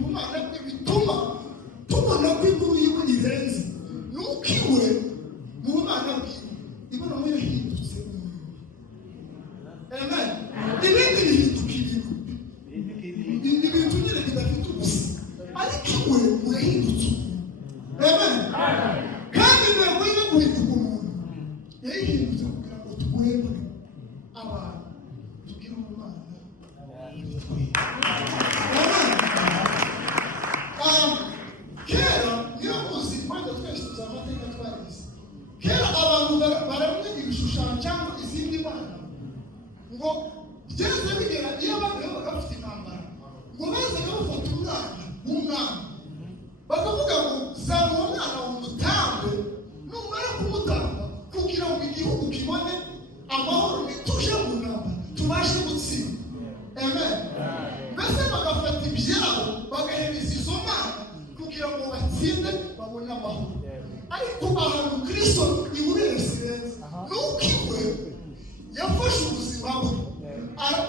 Imana bituma tubona ko inkuru yiwe irenze nuko iwe mu Mana bwiwe ibona mu yahindutse. Amen. Ibindi bihinduka ibintu nyine bidafite ubusa ariko iwe murahindutse. Amen. Kandi intego yo guhinduka umuntu yahindutse kugira ngo tugweme abantu tugire umwana. Kera niyo muzi impande twese tuzi amateka twarize. Kera abantu baramwe ibishushanyo cyangwa izindi mana ngo byeze bigera iyo babeho bafite intambara ngo bazaga bafata umwana w'umwana bakavuga ngo zana uwo mwana umutambe, numara kumutamba kugira ngo igihugu kibone amahoro nituje mu ntambara tubashe gutsinda. Amen. Mbese bagafata ibyabo bagahereza izo mana kugira ngo batsinde babone amahoro. Ariko ahantu Kristo iburese nuko iwe yafashe ubuzima bwe.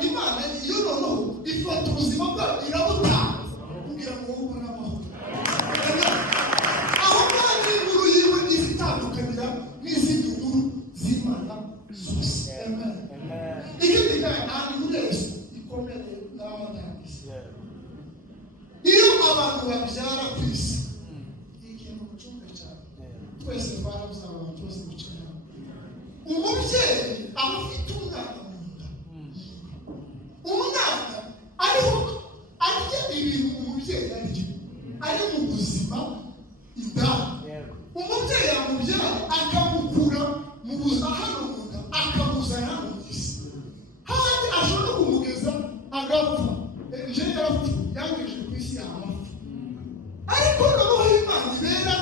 Imana iyo noneho ifata ubuzima bwawe irabutanga kugira ngo ubone amahoro. Aho kandi inkuru yiwe izitandukanira n'izindi nkuru z'Imana zose. Amen. Ikindi kandi ahantu iburese ikomeye n'amatangisi. Iyo abantu babyara ku isi ikintu mucunga cyane twese twarabuze abantu bose gucana. Umubyeyi aba afite umwana mu nda, umwana ariho arya ibintu umubyeyi arya ari mu buzima indani. Umubyeyi yamubyara akamukura mu buzima hano mu nda akamuzana mu isi, handi ashobora kumugeza agapfa. Je yarapfa yangije ku isi y'amafu. Ariko noneho Imana ibera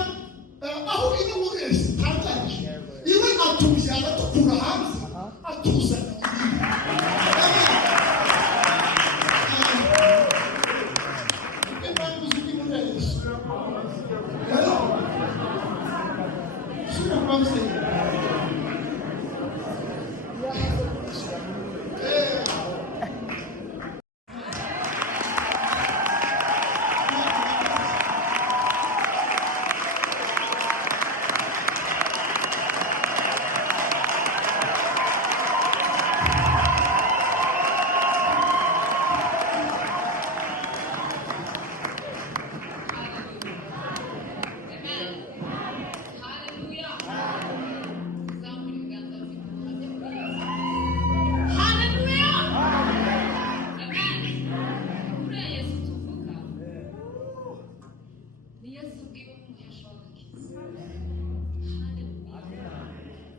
aho iri mu wese tangaje iwe atubyara dukura hanze atuzana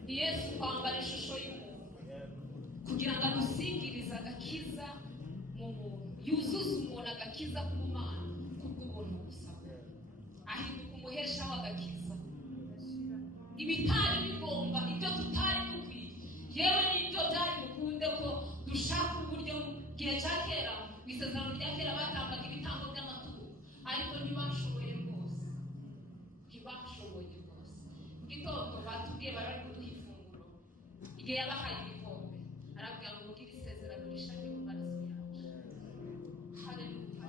Yesu kwambara ishusho y'umuntu kugira ngo amusingirize agakiza mu muntu, yuzuze umuntu agakiza ku Mana kubw'ubuntu gusa, ahinduka umuhesha w'agakiza. Ibitari bigomba, ibyo tutari dukwiye, yewe n'ibyo byari bukunde ko dushaka uburyo. Gihe cya kera mu isezerano rya kera batambaga ibitambo by'amaturo, ariko ntibashoboye rwose, ntibashoboye rwose. Mu gitondo batubwiye barari kuduha ifunguro, igihe yabahaye igikombe arabwira ngo mugire isezerano rishake mu maraso yacu. Haleluya.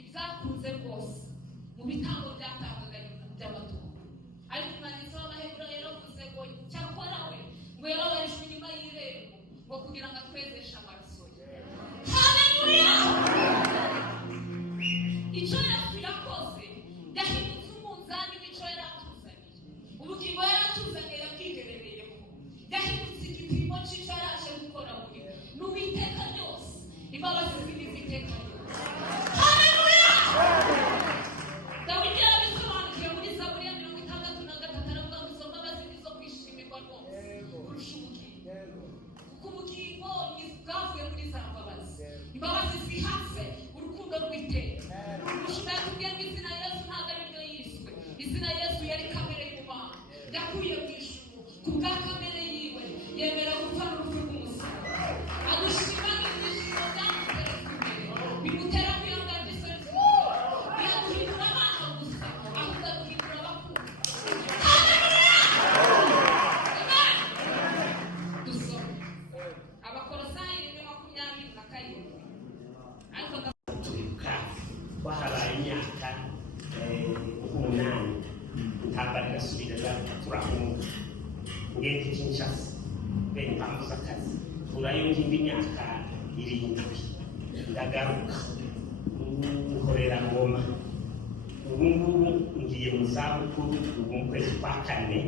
Ibyakunze rwose mu bitambo byatangwaga by'amaturo, ariko umwanditsi w'Abaheburayo yaravuze ngo cyakora we ngo yababarijwe inyuma y'irembo ngo kugira ngo atwezeshe amaraso ye. Haleluya. Icyo Yesu yakoze yahindutse umunzani w'icyo yaratuzaniye, ubugingo yaratuzaniye yabwigerereyeho, yahindutse igipimo cy'icyo yaraje gukora muri we. N'uwiteka ryose imbabazi z'imizi iteka ryose. Haleluya. Dawidi yarabisobanukiwe muri Zaburi ya 63 aravuga ngo izo mbabazi nizo kwishimirwa rwose kurusha ubugingo, kuko ubugingo ni bwa twahabaye imyaka umunani intambara irasubira turahunga ngende Kinshasa kubera impamvu z'akazi turayo ngindi myaka 7 ndagaruka nkorera Ngoma ubu ngubu ngiye mu zabukuru ubu mu kwezi kwa 4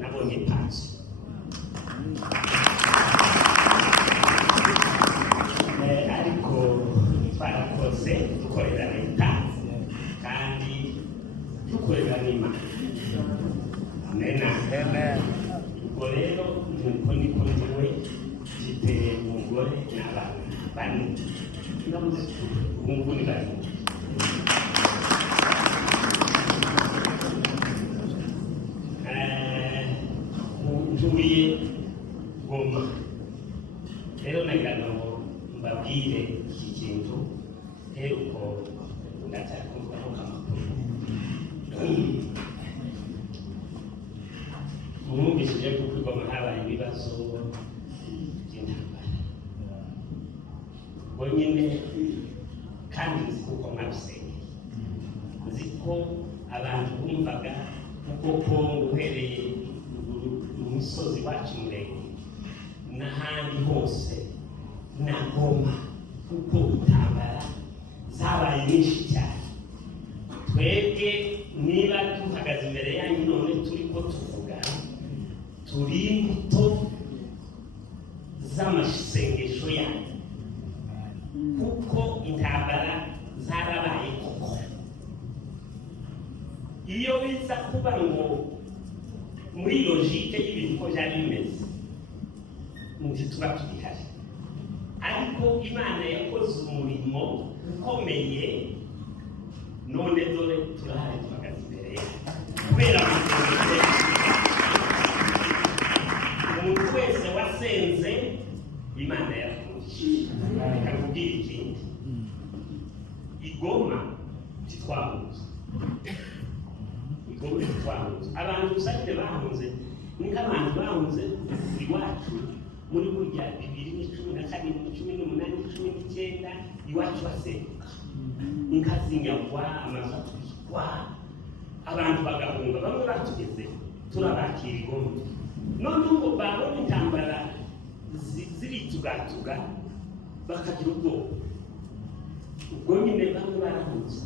nabonye pansi ariko twarakoze dukorera leta kandi dukorera n'Imana. Amen. Ubwo rero nuko niko ndiwe mfite umugore n'abana bane ubu ngubu ni bane. Ntuye Goma rero nagira ngo mbabwire iki kintu rero uko ndacyari kuvugaho amakuru mwumvishije kuko i Goma habaye ibibazo by'intambara ubwo nyine kandi nzi kuko mwabisengeye nzi ko abantu bumvaga kuko Kongo uhereye mu misozi wacu murenge n'ahandi hose na Goma kuko intambara zabaye nyinshi cyane. Twebwe niba duhagaze imbere yanyu none turi ko tuvuga turi imbuto z'amasengesho yanyu kuko intambara zarabaye koko. Iyo biza kuba ngo muri logike y'ibintu ko byari bimeze tuba tubihari, ariko Imana yakoze umurimo ukomeye none dore turahari tuhagaze imbere yayo kubera umuntu wese wasenze Imana yakumvise. Akakubwira ikindi i Goma titwahuze abantu usabire bahunze nk'abantu bahunze iwacu muri burya 2012 2018 iwacu baseruka inka zinyagwa amafatwa abantu bagahunga bamwe batugeze turabakira i Goma none ngo babone intambara ziritugatuga bakagira ubwoba. Ubwo nyine bamwe barahunze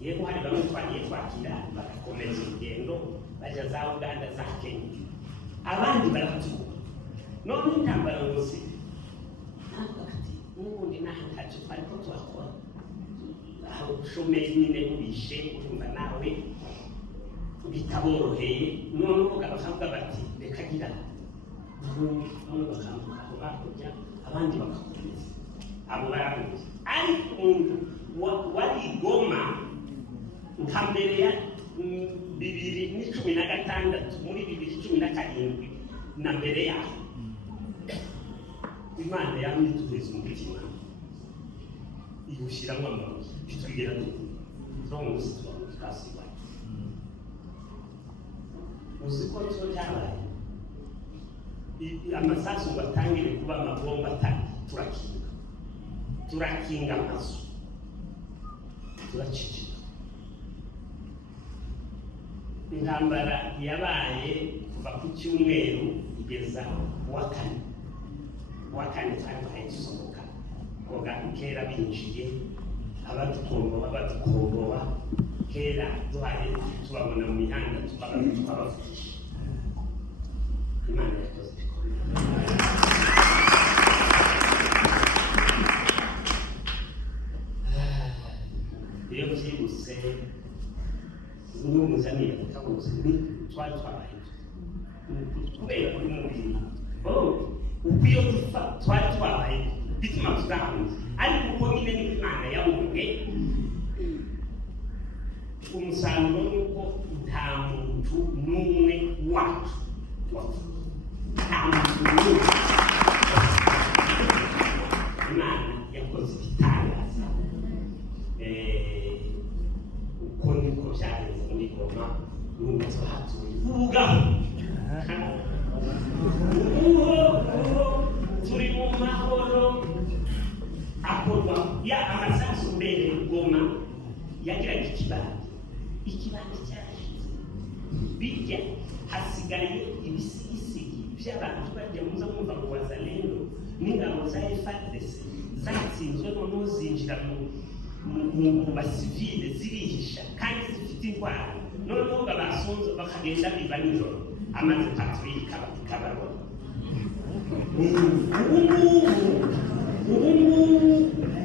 yego hari bamwe twagiye twakira bagakomeza urugendo bajya za Uganda za Kenya abandi baratuba none intambara yose ati n'ubundi ntacyo twari ko twakora aho ushomeye nyine ubishe urumva nawe bitaboroheye none bakavuga bati reka gira bamwe bakamuka aho bakujya abandi bagakomeza abo barahunze. Ariko umuntu wari i Goma nka mbere ya 2016 muri 2017 na mbere yaho Imana yamwituriza umutima igushyiramo amabuye bitugera turonse twasiba uziko cyo cyabaye amasasu batangire kuba amabomba atari turakinga amazu turacicira. Intambara yabaye kuva ku cyumweru igeza kuwa kane twabaye dusohoka koga kera binjiye abadukomboba kera duhaye tubabona mu mihanda tukabavugisha. Imana yakoze iyo byibuse n'umuzaniye kabuze twari twabaye kubera kuri mubiri ukwiye gupfa twari twabaye bituma tudahunze. Ariko uko nyine n'Imana yabumwe umusaruro nuko nta muntu n'umwe wacu wapfuye, nta muntu n'umwe. Imana yakoze ibitangaza uko niko byagenze muri Goma n'ubu twahatuye ubugaho turi mu mahoro akorwa ya amasasu mbere Goma yagiraga ikibandi cyashize bijya hasigaye ibisigisigi by'abantu bajya muza mwumva ngo wazalendo n'ingabo za FARDC zatsinzwe noneho zinjira mu basivile zirihisha kandi zifite indwara noneho babasonza bakagenda biba nijoro amaze patrouille kabarona ubu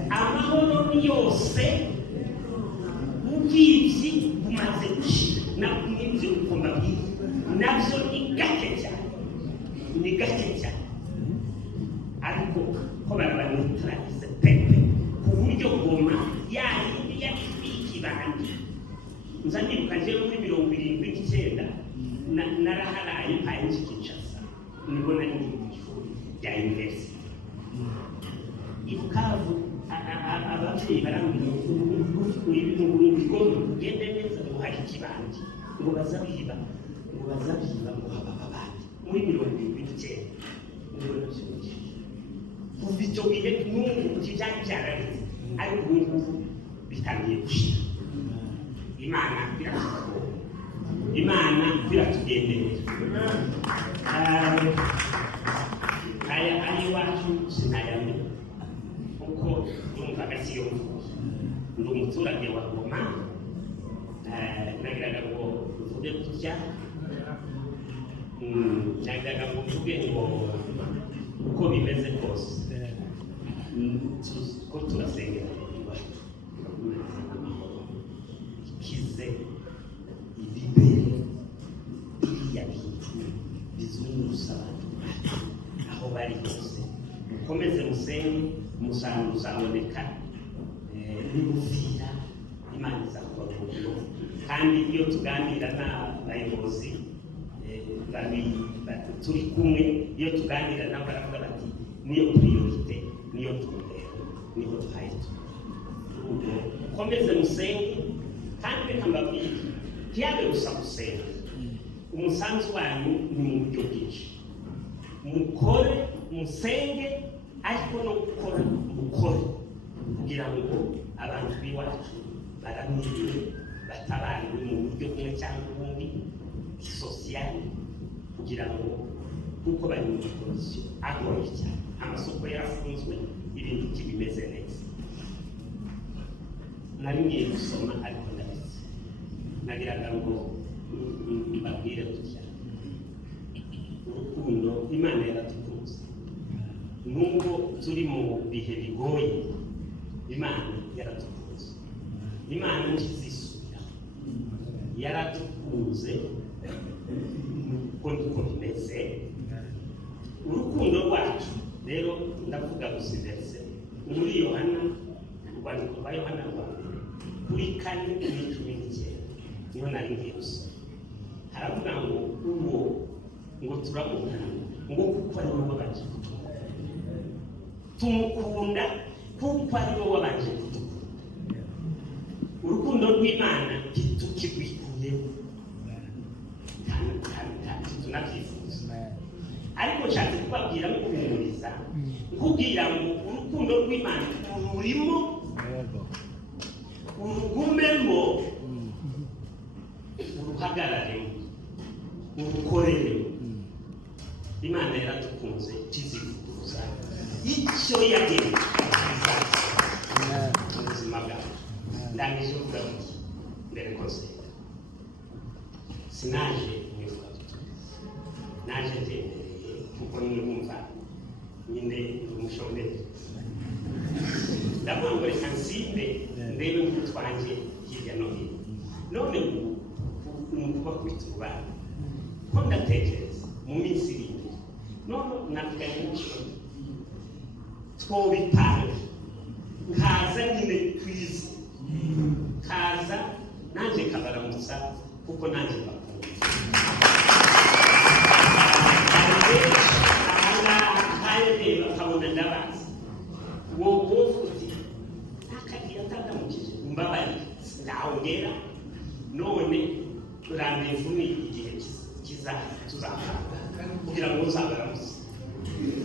amahoro yose ubwibyi bumaze gushira n'ibyo ugomba kwiga nabyo ni gake cyane ariko ko barabanutaragize pepe ku buryo Goma yari ikibandi nza nibuka njyewe muri 79 naraharaye mpaye Kinshasa nibwo nari mu ishuri rya university Bukavu ababyeyi barambwira ngo bigomba kugenda neza ngo hari ikibandi ngo bazabiba ngo haba abandi muri 79 ngo nabyo kuva icyo gihe n'ubu byari byararize ariko ubu bitangiye gushira Imana biratugenderera aya iwacu sinayamenya kuko numvaga siyo ndi umuturage wa Goma nagiraga ngo uvuge gutya nagiraga ngo uvuge ngo uko bimeze kose ko turasengera kize ibibere biriya bintu bizungurusa abantu aho bari hose mukomeze musenge muzaboneka n'ubuvira Imana izakubakuriho kandi iyo tuganira n'abayobozi turi kumwe iyo tuganira nabo baravuga bati niyo priorite niyo tumbero niho duhaye mukomeze musenge kandi reka mbabwire ntiyabe gusa gusenga umusanzu wanyu ni mu buryo bwinshi mukore musenge ariko no gukora kugira ngo abantu b'iwacu baramiriwe batabariwe mu buryo bumwe cyangwa ubundi sosiyali kugira ngo kuko bari mu kondisiyo agoye cyane amasoko yarafunzwe ibintu bimeze neza nari ngiye gusoma ariko ndabizi nagiraga ngo mbabwire gutya urukundo Imana yaratukunze nubwo turi mu bihe bigoye Imana yaratukunze Imana ntizisubira yaratukunze uko niko bimeze urukundo rwacu rero ndavuga gusiverse muri Yohana urwandiko rwa Yohana rwa kuri 4:19 niho nari ngiye gusoma haravuga ngo ngo turamukunda ngo kuko ari wowe wabanje tumukunda kuko ari wowe wabanje urukundo rw'Imana tukigwikuyeho kandi tunabyifuza ariko nshatse kubabwira no kubumuriza nkubwira ngo urukundo rw'Imana rurimo urugumemo uruhagararemo urukorere Imana yaratukunze tizivuguruza icyo yagenze ubuzima bwawe ndangije uvuga ngo mbere kose sinaje mwifuza naje ndendereye kuko mwumva nyine umushomeri ndavuga ngo reka nsimbe ndebe nk'utwanjye hirya no hino none nukuba kwita urubanza ko ndatekereza mu minsi iri imbere none navuga n'icyo twobipanga kaza nyine kwiza kaza nanjye kabaramutsa kuko nanjye bakunda reba kabona ndabazi wowe uti akagira atandamukije mbabari ndawongera none randevu ni igihe tuzakanda kugira ngo uzabaramuze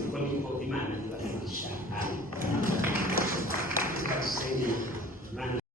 kuko niko Imana ibafasha n'ibindi.